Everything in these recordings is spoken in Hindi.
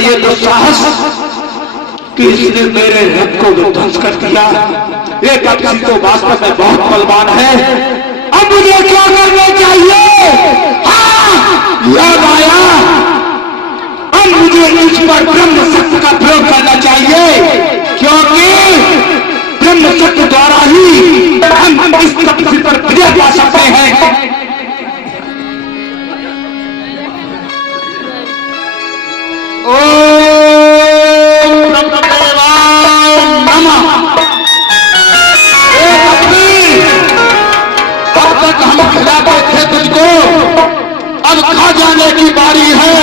ये दुस्साहस कि इसने मेरे रथ को विध्वंस कर दिया। ये कपसी तो वास्तव में बहुत बलवान है। अब मुझे क्या करना चाहिए? हाँ, याद आया, अब मुझे इस पर ब्रह्म शक्ति का प्रयोग करना चाहिए, क्योंकि ब्रह्म शक्ति द्वारा ही हम इस कपसी पर विजय पा सकते हैं। तुझको अब खा जाने की बारी है।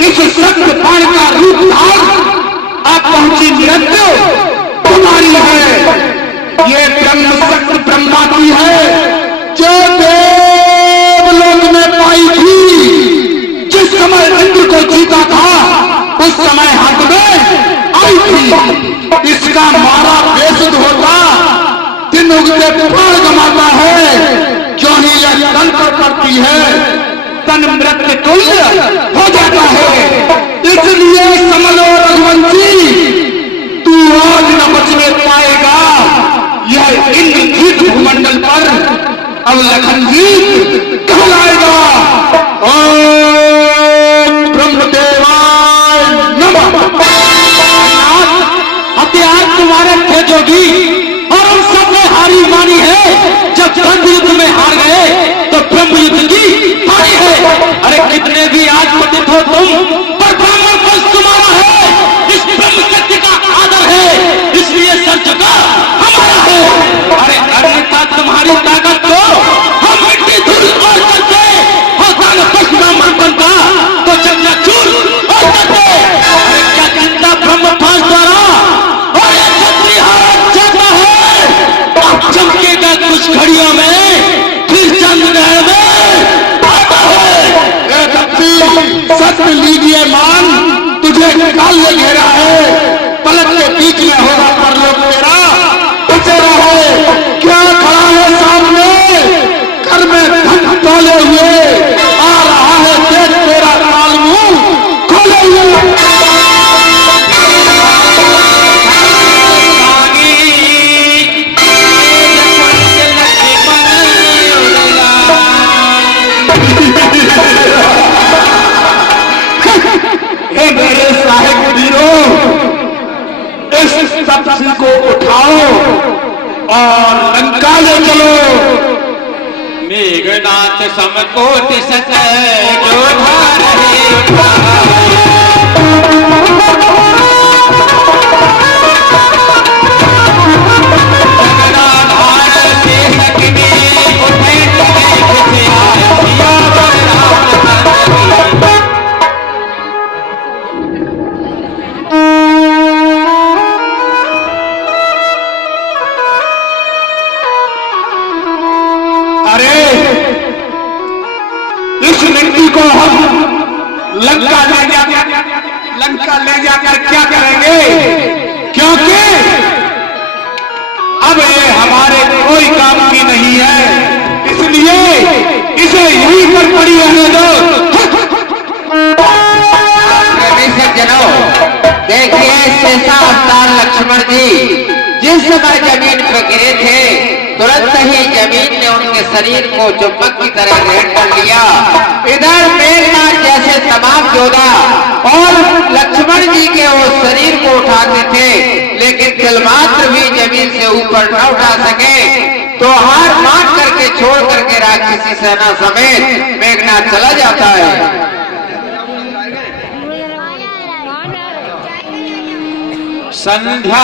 इस सत्य बाण का रूप धार अब पहुंची मृत्यु तुम्हारी है। ये ब्रह्म शक्ति ब्रह्मा की है, जो देवलोक में पाई थी। जिस समय इंद्र को जीता था उस समय हाथ में आई थी। इसका मारा बेसुध होता, दिन उगते प्राण गंवाता है। क्यों ही यह तन पर पड़ती है, तन मृत्यु तुल्य हो जाता है। इसलिए समझ लो रघुवंशी, तू आज न बचने पाएगा। यह इंद्रजीत भूमंडल पर अब लखनजीत कहलाएगा। ओम ब्रह्मदेवाय नमः। हथियार तुम्हारे थे जोगी, और उन सब ने हारी मानी है। जब द्वंद्व युद्ध में हार गए तो ब्रह्म युद्ध की हारी है। अरे कितने भी आज पतित हो तुम, पर ब्राह्मण वंश तुम्हारा है। इस ब्रह्म शक्ति का आदर है, इसलिए सर झुका हमारा है। अरे अन्यथा तुम्हारी ताकत को हम मिट्टी धूल और करते, होता न पशु ब्राह्मण बनता तो चकना चूर और करते। अरे क्या चिंता ब्रह्म फांस द्वारा और यह क्षत्रिय हार जाता है। अब चमकेगा कुछ घड़ियों में, फिर चंद्रग्रहण में आता है। सत्य लीजिए मान, तुझे निकाल ले घेरा है। पलक के बीच में होगा परलोक तेरा, बचे रहो। क्या खड़ा है सामने, कर में धन तोले हुए, आ रहा है देख तेरा काल मुंह खोले हुए। मेरे साहिब वीरों, इस तपसी को उठाओ और लंका ले चलो। मेघनाथ समकोटि सत जो धार लंका ले जाकर क्या करेंगे? क्योंकि अब ये हमारे कोई काम की नहीं है, इसलिए इसे यहीं पर पड़ी रहने दो। सज्जनों, देखिए शेषा अवतार लक्ष्मण जी जिस समय जमीन पर गिरे थे, तुरंत ही जमीन ने उनके शरीर को चुंबक की तरह ग्रहण कर लिया। इधर मेघनाथ जैसे तमाम योद्धा और लक्ष्मण जी के वो शरीर को उठाते थे, लेकिन तिलमात्र भी जमीन से ऊपर न उठा सके। तो हार मान करके छोड़ करके राक्षसी सेना समेत मेघनाथ चला जाता है। संध्या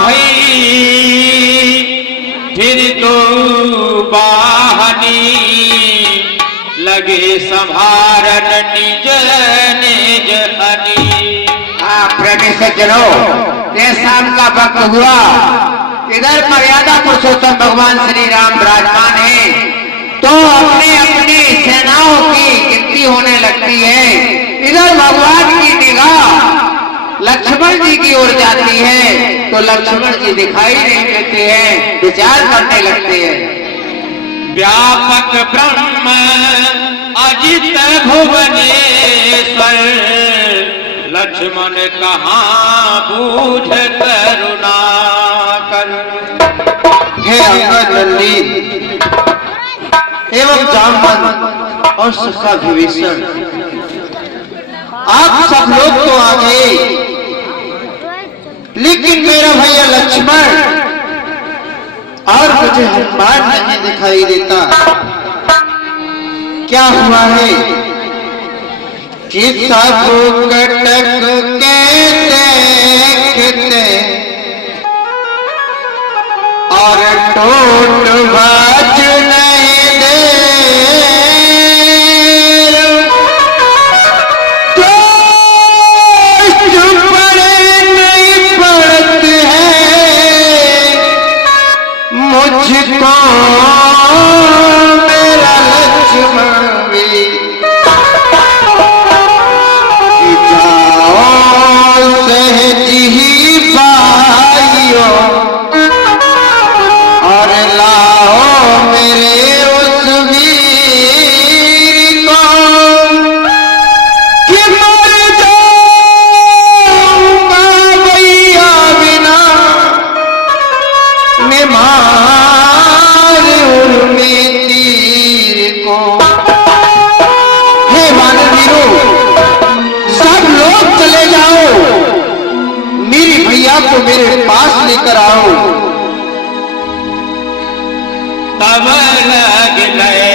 भई फिर तो बाहनी लगे संभारन निज निज हनी। प्रेमी सज्जनों, ये शाम का वक्त हुआ। इधर मर्यादा पुरुषोत्तम भगवान श्री राम विराजमान है, तो अपने अपनी सेनाओं की गिनती होने लगती है। इधर भगवान की निगाह लक्ष्मण जी की ओर जाती है, तो लक्ष्मण जी दिखाई नहीं देते हैं, विचार करने लगते हैं। व्यापक ब्रह्म अजित भुवनेश्वर लक्ष्मण कहाँ बूझ करुणा कर। हे अंगद नंदी एवं जामवंत और सखा विभीषण, आप सब लोग तो आ गए, लेकिन मेरा भैया लक्ष्मण और मुझे हनुमान नहीं दिखाई देता। क्या हुआ है कि सब कटक के देखते और टोट बाज नहीं दे, मुझको मेरा लक्ष्मण भी जाओ सहज ही भाइयों और लाओ मेरे उस वीर को कि मर जाऊंगा भैया बिना मार उर्मी तीर को। हे वानरवीरों, सब लोग चले जाओ, मेरे भैया को मेरे पास लेकर आओ। तब लग गए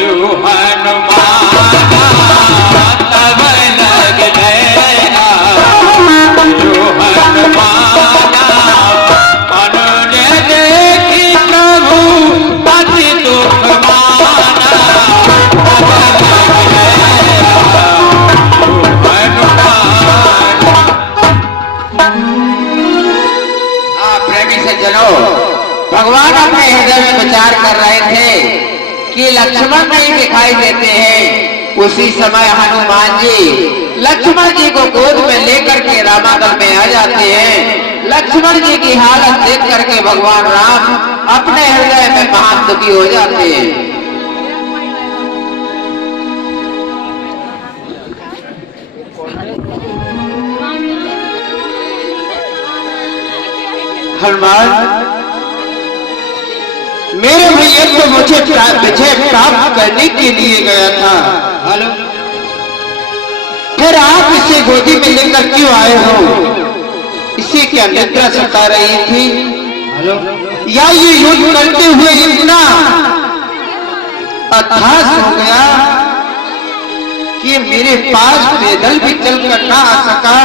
यू हनुमाना, तब लग गए यू हनुमाना, अनुज देखी प्रभु अति दुख माना, तब लग गए यू हनुमाना। प्रेमी सज्जनों, भगवान अपने हृदय में विचार कर रहे थे कि लक्ष्मण नहीं दिखाई देते हैं। उसी समय हनुमान जी लक्ष्मण जी को गोद में लेकर के रामागढ़ में आ जाते हैं। लक्ष्मण जी की हालत देख करके भगवान राम अपने हृदय में महान दुखी हो जाते हैं। हनुमान, मेरे भैया तो मुझे विजय प्राप्त करने के लिए गया था। हेलो, फिर आप इसे गोदी में लेकर क्यों आए हो? इसे क्या निद्रा सता रही थी? हेलो, या ये युद्ध करते हुए इतना अथाह हो गया कि मेरे पास पैदल भी चलकर ना आ सका?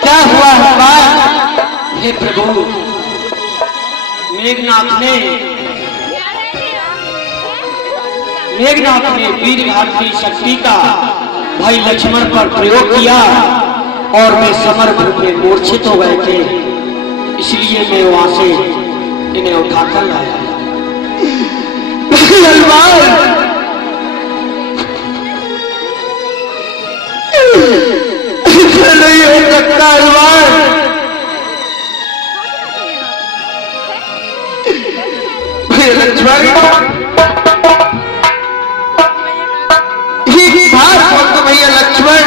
क्या हुआ हनुमान? हे प्रभु, मेघनाथ ने वीर भारती शक्ति का भाई लक्ष्मण पर प्रयोग किया और वे समर में मूर्छित हो गए थे, इसलिए मैं वहां से इन्हें उठाकर लाया। नहीं हो सकता हनुमान, लक्ष्मण भैया लक्ष्मण,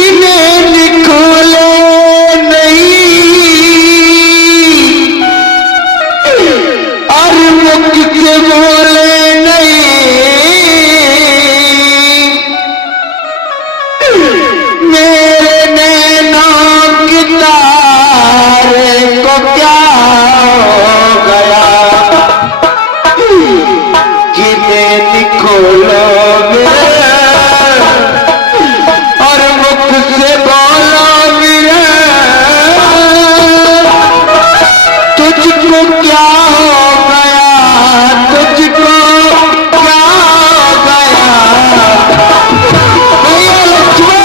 इन्हें निकोले नहीं और मुख से बोले नहीं, मेरे नैनों की तारे को क्या हो गया कि निकोलो और मुख से बोलो मेरे, तुझको क्या हो गया, तुझको क्या हो गया भैया लक्ष्मण?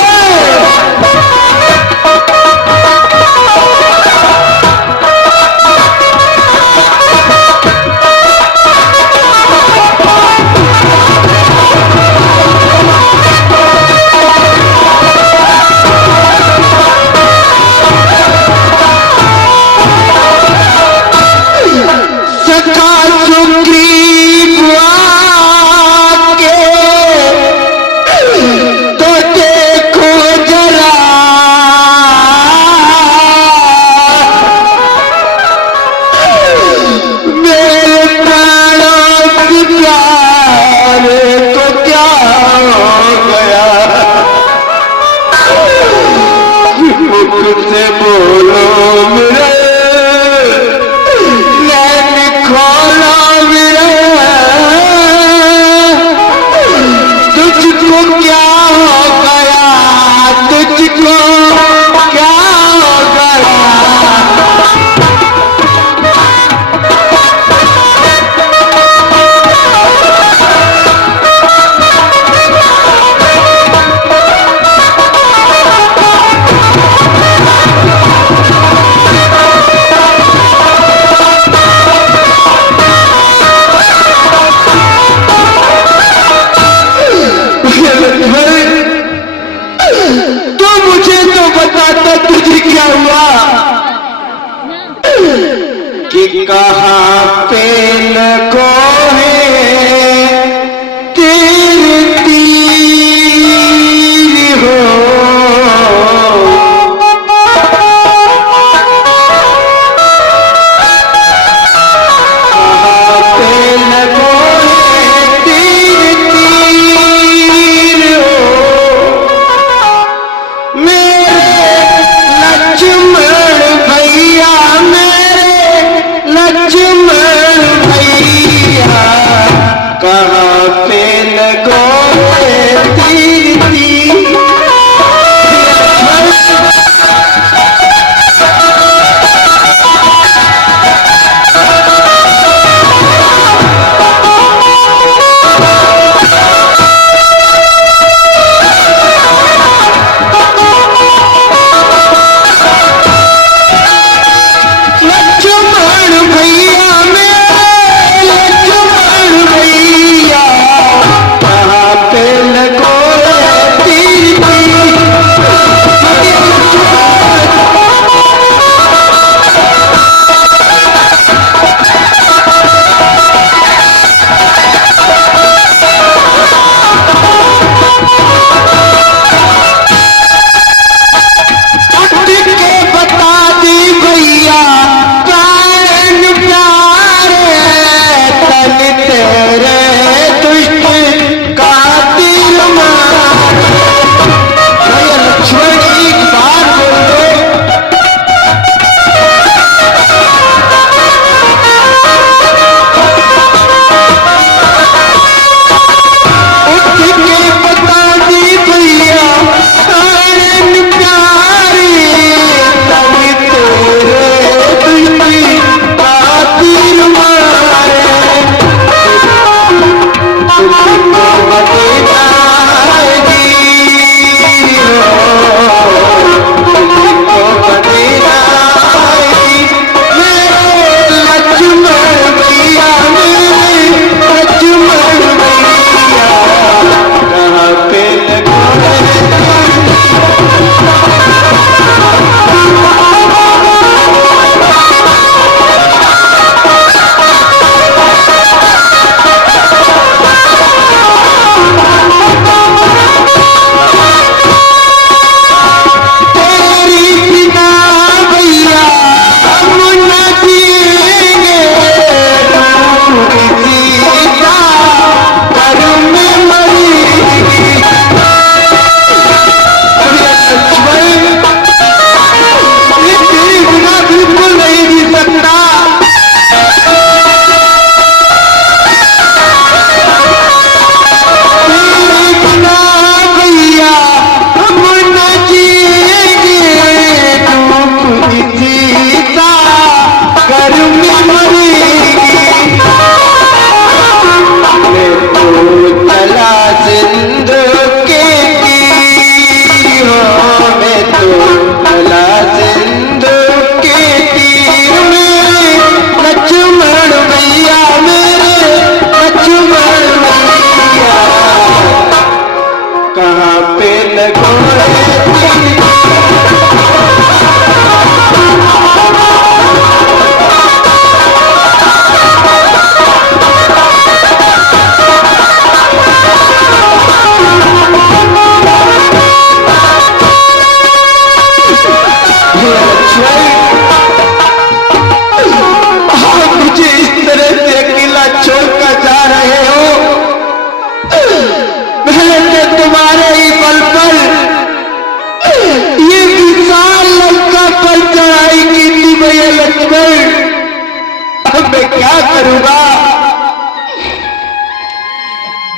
कहाँ पे लगोगे तीर तीर।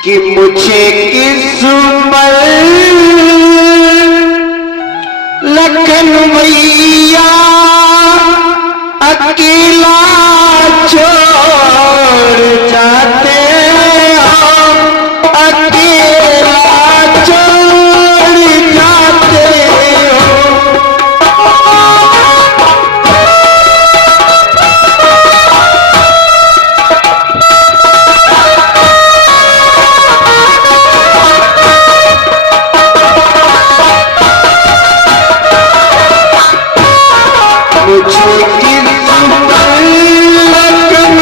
कि मुझे किस पर लखन मैया अकेला छोड़ जाते हो, अकेला छोड़ जाते हो। मुझे किस पर लखन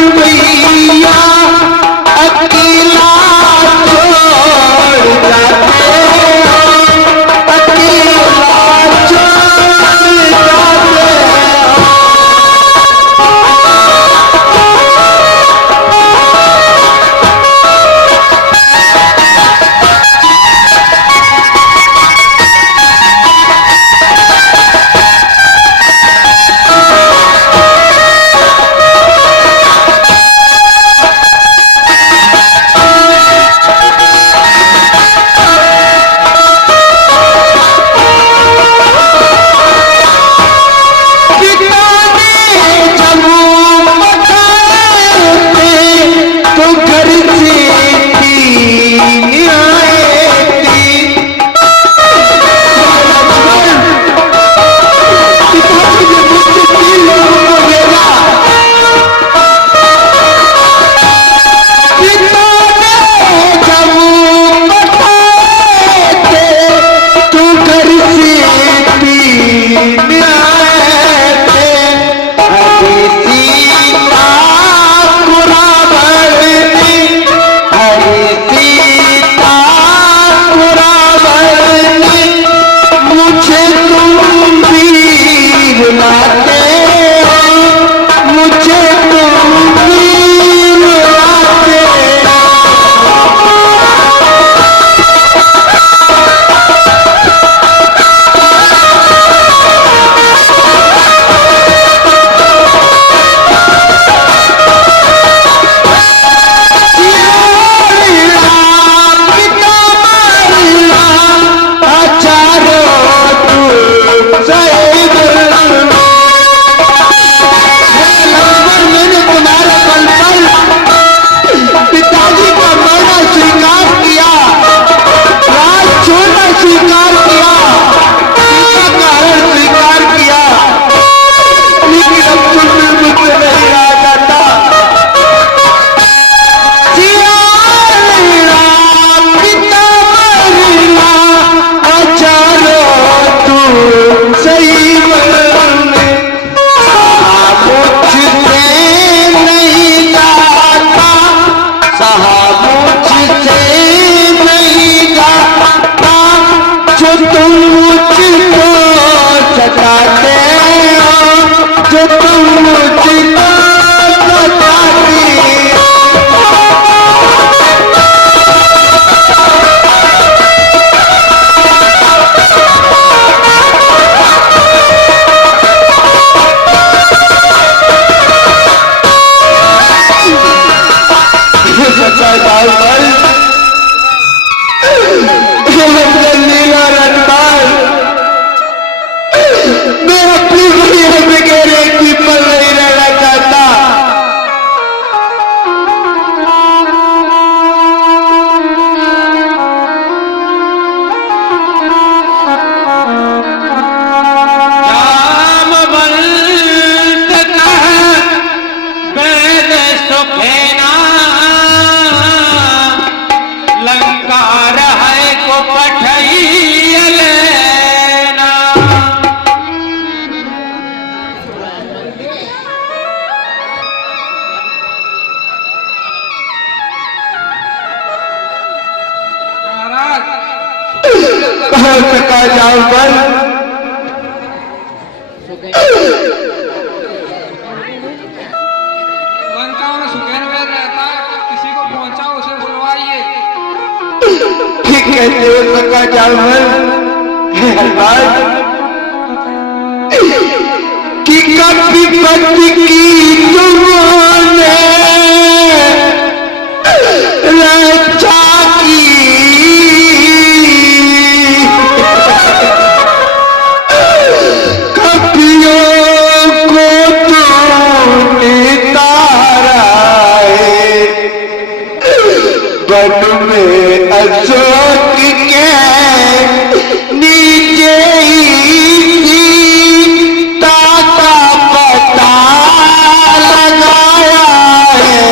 जाओ बल लीला रनबाल, मैं अपनी भैया बगैर एक भी पल नहीं रहना चाहता। सका जाओ बल लंका में सुखेन में रहता है, किसी को पहुंचा उसे बुलवाइए। ठीक कहते हो सका जाओ बल कि कभी पति की तुमने रक्षा की, वन में अशोक के नीचे ही ताता पता लगाया है।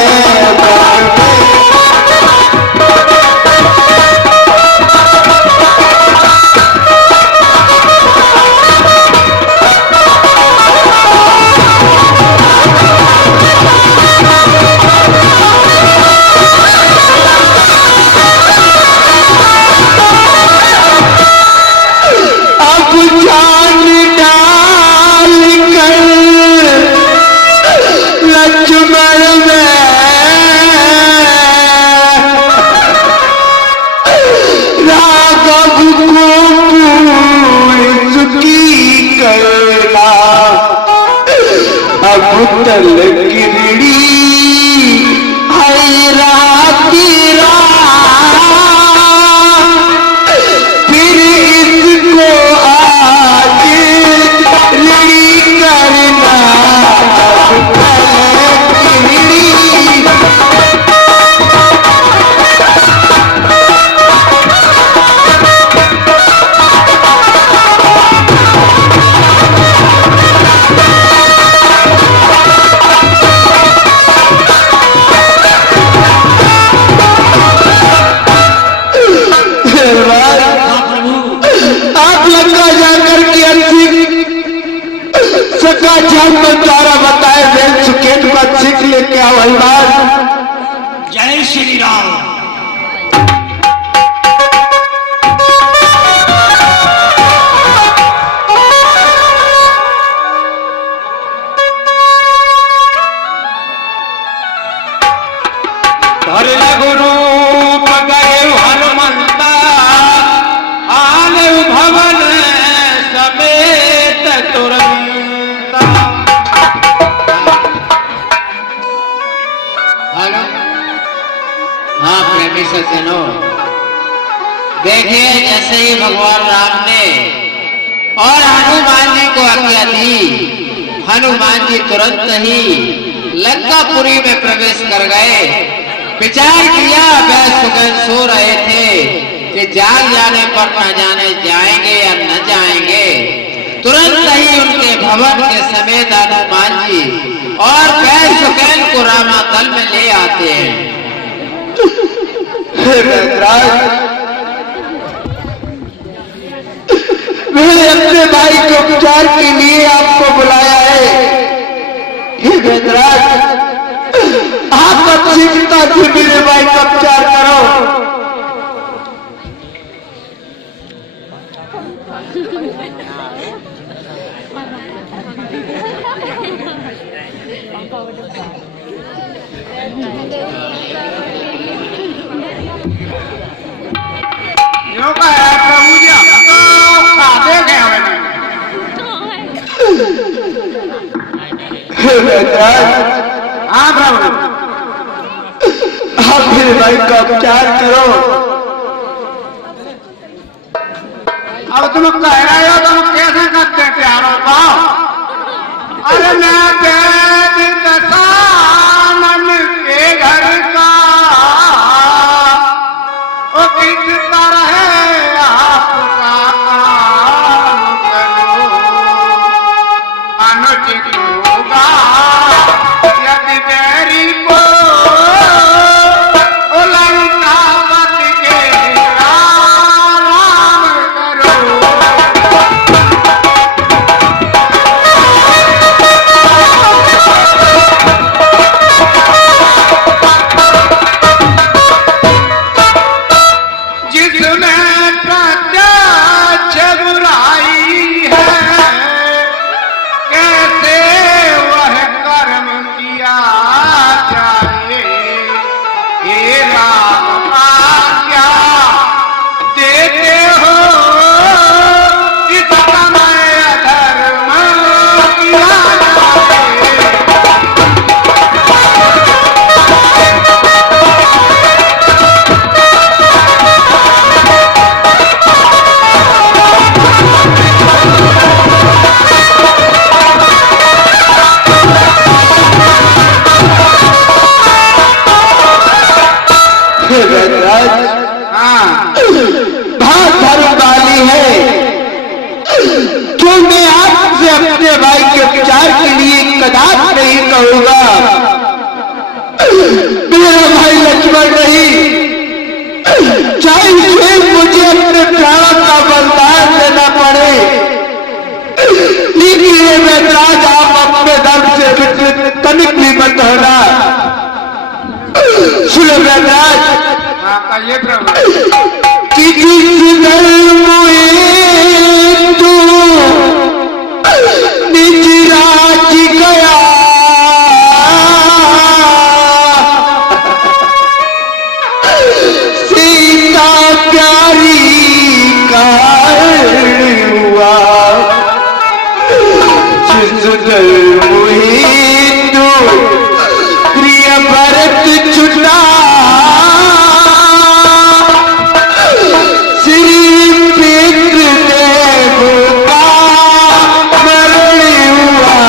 तल गिरड़ी फिर इसको आज ऋणी करना सका जब द्वारा बताए वेल सुकेत का सीख लेके आओ हलवार। जय श्री राम। गुरु गए हनुमंता आने भवन समेत तुरंत। हेलो, हाँ प्रेमी सज्जनों, देखिए जैसे ही भगवान राम ने और हनुमान जी को आज्ञा दी, हनुमान जी तुरंत ही लंकापुरी में प्रवेश कर गए। विचार किया, वह सुगंध सो रहे थे कि जाग जाने पर न जाने जाएंगे या न जाएंगे। तुरंत ही उनके भवन के समेत हनुमान जी और वह सुगंध को रामातल में ले आते हैं। मैंने अपने भाई को उपचार के लिए आपको बुलाया है। हे वेदराज, आप चिंता से मेरे भाई का उपचार करो। प्रभु जी हाँ प्रभु, आप मेरे भाई भाई का उपचार करो। अब तुम कह रहे हो तुम कैसे करते प्यारों का? अरे मैं वेद दशानन के घर का ओ किस तरह आपका काम करो, अनुचित होगा यदि बैरी को ओ लंकापति के राम करो। जिसमें प्रत्यक्ष बुराई है, कैसे वह कर्म किया जाए। हे राम आज्ञा देते हो, इस समय अधर्म किया जाए। हे वैद्यराज, हाँ बहुत धर्म वाली है जो मैं आपसे अपने भाई के उपचार के लिए कदाच नहीं कहूंगा। मेरा भाई लक्ष्मण नहीं, चाहे स्वयं मुझे अपने प्राणों का बलिदान देना पड़े, लेकिन ये वैद्यराज आप अपने धर्म से तनिक भी मत होना। सुनो वैद्यराज, हाँ कहिए प्रभु। कि जिस धर्म हेतु निज राज गया, सीता प्यारी कारण हुआ। जिस धर्म हेतु प्रिय भरत छुटा, श्री पितृदेव का मरण हुआ।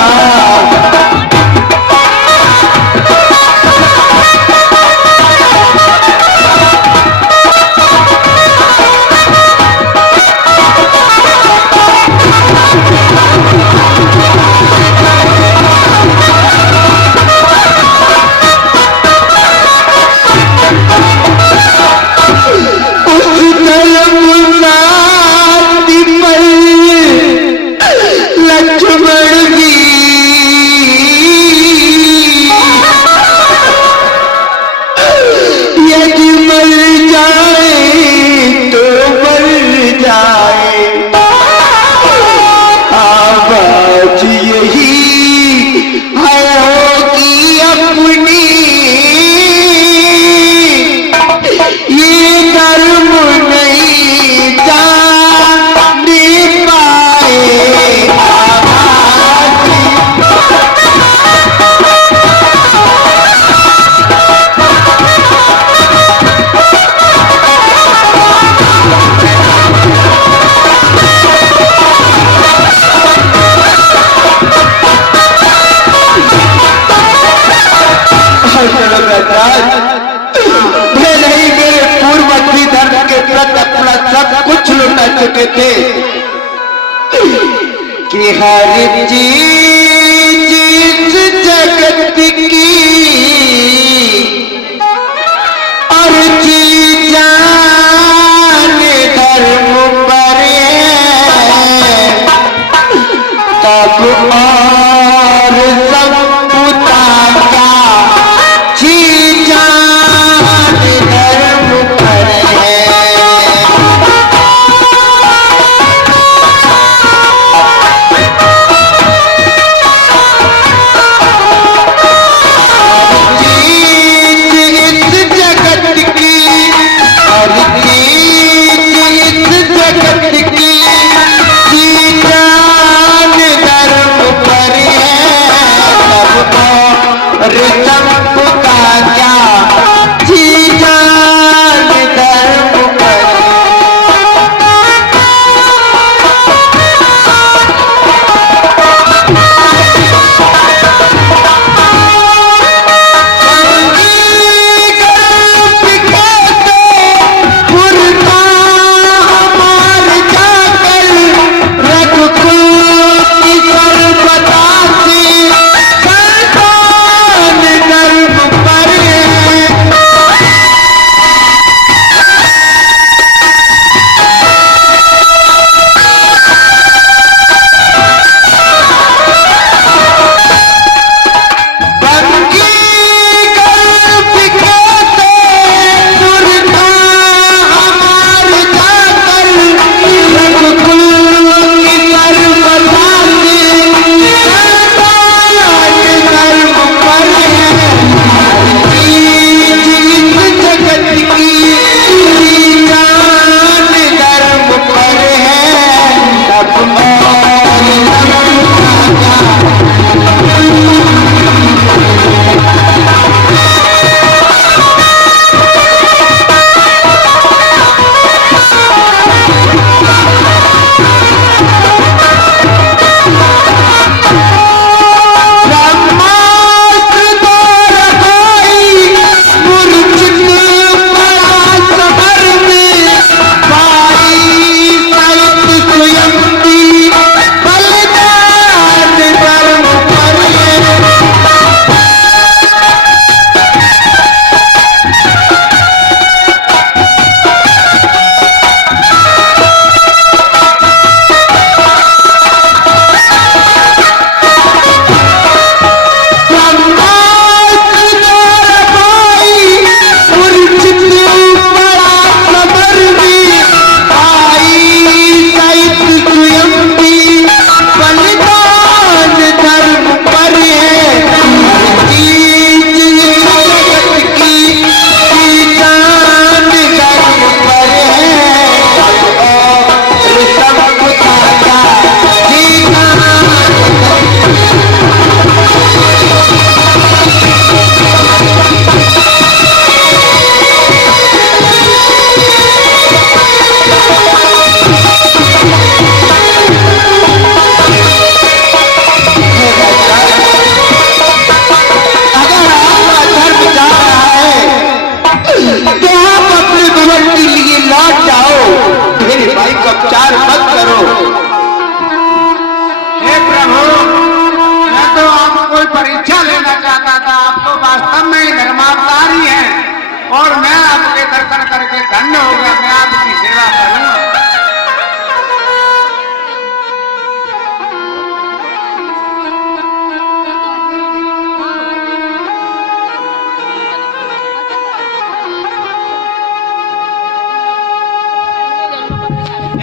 चुके थे कि हर चीज इस जगत की और चीज जाने धर्म पर तब और सब पुता का चीज जाने धर्म पर है।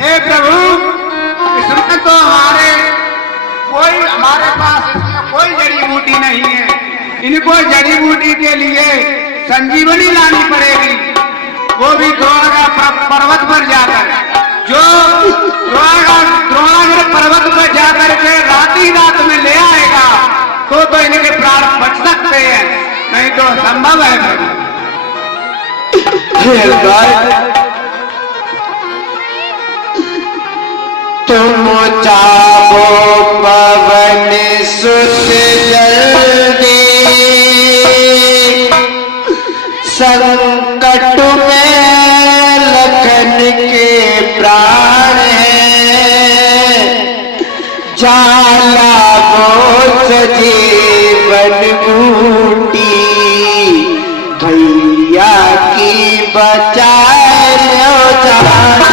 हे प्रभु, इसमें तो हमारे पास इसमें कोई जड़ी बूटी नहीं है। इनको जड़ी बूटी के लिए संजीवनी लानी पड़ेगी, वो भी द्रोणागढ़ पर्वत पर जाकर। जो द्रोणागढ़ पर्वत पर जाकर के रात ही रात में ले आएगा तो इनके प्राण बच सकते हैं, नहीं तो असंभव है प्रभु। तुम चाहो पवन सुत जल्दी, संकट में लखन के प्राण है, जाला वो सजीवन बूटी, भैया की बचाए लो जान।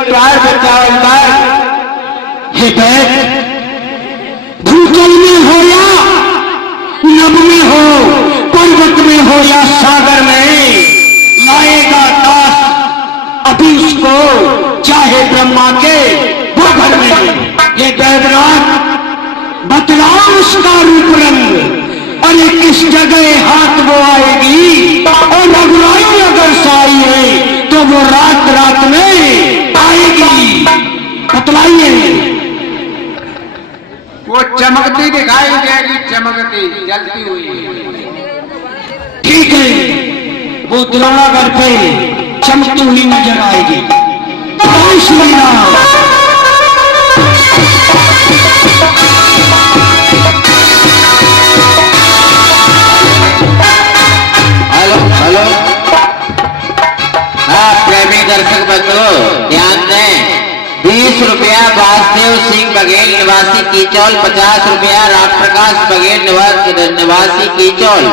प्राण बचाओ। हे बैठ, भूतल में हो या नभ में हो, पर्वत में हो या सागर में, लाएगा दास अभी उसको, चाहे ब्रह्मा के वो घर में। ये बैदराज बतलाओ उसका रूप रंग, अरे किस जगह हाथ वो आएगी, और रघुराई अगर साई है तो वो रात रात में आएगी। बतलाइए। वो चमकती दिखाई देगी, चमकती जलती हुई। ठीक है, वो द्रोणागढ़ पे चमकती हुई नजर आएगी। जय श्री राम। हेलो हेलो, हाँ प्रेमी दर्शक बंधु ध्यान दें। 20 रुपया वासुदेव सिंह बघेल निवासी कीचौल, 50 रुपया राम प्रकाश बघेल निवासी कीचौल,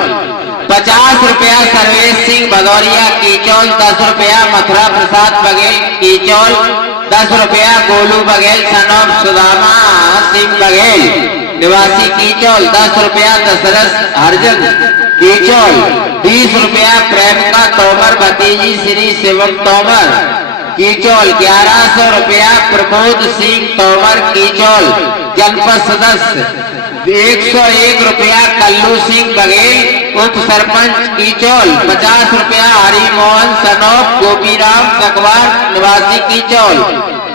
50 रुपया सर्वेश सिंह भदौरिया कीचौल, 10 रुपया मथुरा प्रसाद बघेल कीचौल, 10 रुपया गोलू बघेल सन ऑफ सुदामा सिंह बघेल, निवासी कीचौल 10 रुपया, दशरथ हरजन कीचौल 20 रुपया, प्रेमका तोमर भतीजी श्री शिवम तोमर कीचौल 1100 रुपया, प्रमोद सिंह तोमर कीचौल जनपद सदस्य 101 रुपया, कल्लू सिंह बघेल उप सरपंच कीचौल 50 रुपया, हरिमोहन सनोप गोपीराम सकवार निवासी कीचौल।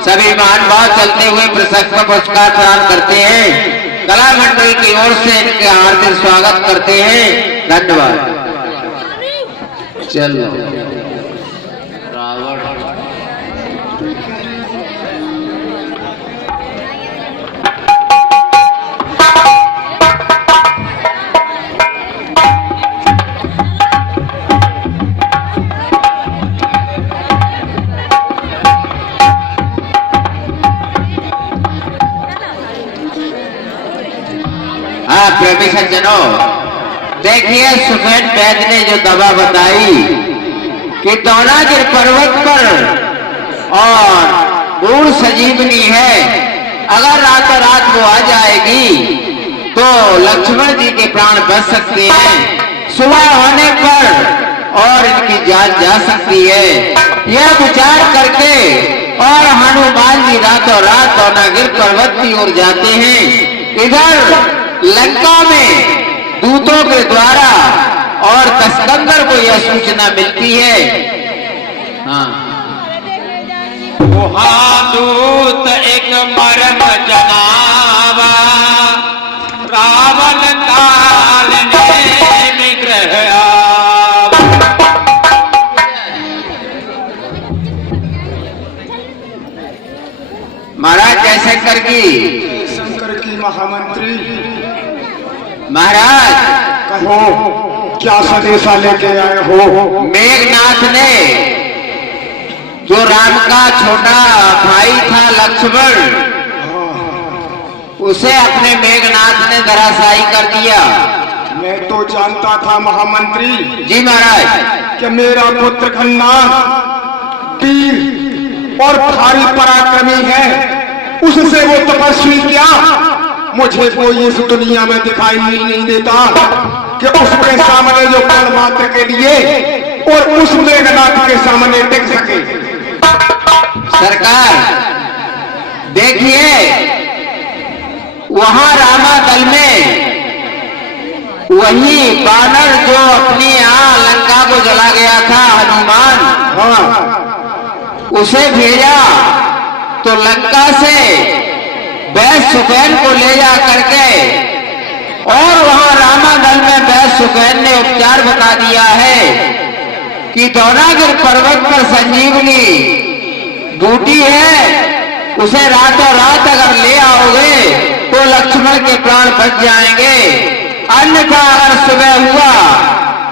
सभी महानुभाव चलते हुए प्रशस्ति पुरस्कार प्रदान करते हैं। कला मंडल की ओर से इनके हार्दिक स्वागत करते हैं। धन्यवाद। चलो रावण प्रेमी सज्जनों, देखिए सुफेद वैद ने जो दवा बताई कि दौनागिर पर्वत पर और ऊर सजीवनी है, अगर रातों रात वो आ जाएगी तो लक्ष्मण जी के प्राण बच सकते हैं, सुबह होने पर और इनकी जान जा सकती है। यह विचार करके और हनुमान जी रातों रात दौनागिर पर्वत की ओर जाते हैं। इधर लंका में दूतों के द्वारा और कसकंदर को यह सूचना मिलती है। हाँ, दूत एक मरम जनावा, रावण काल ने निग्रह आवा। महाराज जयशंकर की शंकर की महामंत्री महाराज कहो, क्या संदेशा लेके आए हो? मेघनाथ ने जो राम का छोटा भाई था लक्ष्मण, उसे अपने मेघनाथ ने धराशायी कर दिया। मैं तो जानता था महामंत्री जी महाराज कि मेरा पुत्र खन्नाथ वीर और भारी पराक्रमी है, उससे वो तपस्वी क्या मुझे कोई इस दुनिया में दिखाई नहीं देता कि उसके सामने जो पल मात्र के लिए और उस मेघनाथ के सामने टिक सके। सरकार देखिए, वहां रामादल में वही बानर जो अपनी यहाँ लंका को जला गया था हनुमान, हाँ, उसे भेजा तो लंका से बैस सुखैन को ले जा करके और वहां रामादल में बैस सुखैन ने उपचार बता दिया है कि दौनागिर पर्वत पर संजीवनी बूटी है, उसे रातों रात अगर ले आओगे तो लक्ष्मण के प्राण बच जाएंगे, अन्यथा अगर सुबह हुआ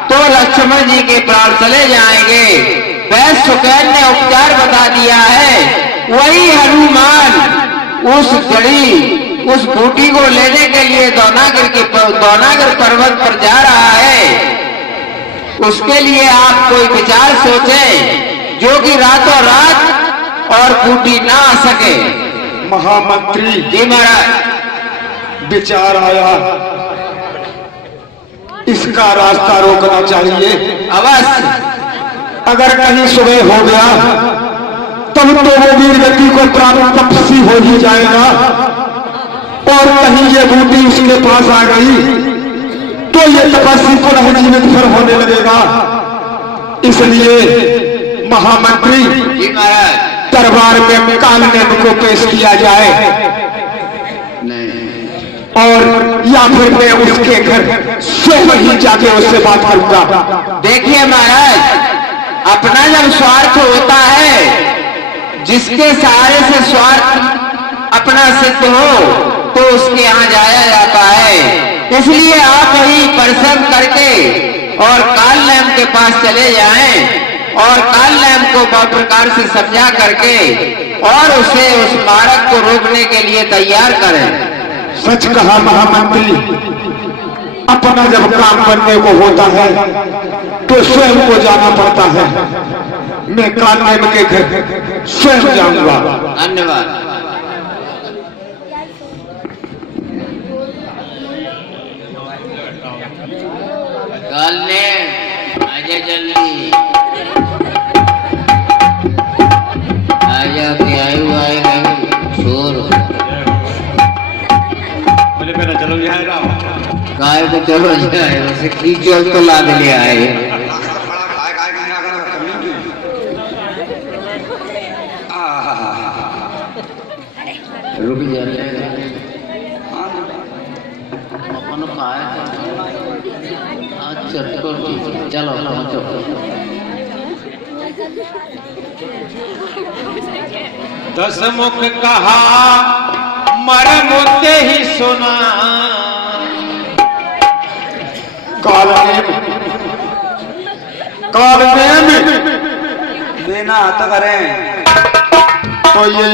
तो लक्ष्मण जी के प्राण चले जाएंगे। बैस सुखैन ने उपचार बता दिया है। वही हनुमान उस जड़ी उस बूटी को लेने के लिए दौनागिर पर्वत पर जा रहा है। उसके लिए आप कोई विचार सोचें जो कि रातों रात और बूटी ना आ सके। महामंत्री जी महाराज विचार आया, इसका रास्ता रोकना चाहिए। अवश्य। अगर कहीं सुबह हो गया तब तो वो वीर व्यक्ति को प्राप्त तपस्वी हो ही जाएगा, और कहीं ये बूटी उसके पास आ गई तो ये तपस्वी पुनः जीवित फिर होने लगेगा। इसलिए महामंत्री जी महाराज दरबार में कालनेम को पेश किया जाए, नहीं, और या फिर मैं उसके घर स्वयं ही जाके उससे बात करूंगा। देखिए महाराज, अपना जब स्वार्थ होता है, जिसके सहारे से स्वार्थ अपना सिद्ध हो तो उसके यहाँ जाया जाता है। इसलिए आप वही परिश्रम करके और कालनेम के पास चले जाएं और कालनेम को बहुत प्रकार से समझा करके और उसे उस मार्ग को रोकने के लिए तैयार करें। सच कहा महामंत्री, अपना जब काम करने को होता है तो स्वयं को जाना पड़ता है। मैं कालनेम के घर स्वयं जाऊंगा। धन्यवाद। काल ने आजा जल्दी आजा क्या हुआ है शोर बोले मेरा चलो जाएगा काय को चलो जाए उसे खींचो तो ला दे ले आए रुक जा अपन काय आज चलो पहुंचो दस मुख कहा मर मुद्दे ही सुना काल में देना हत करें तो ये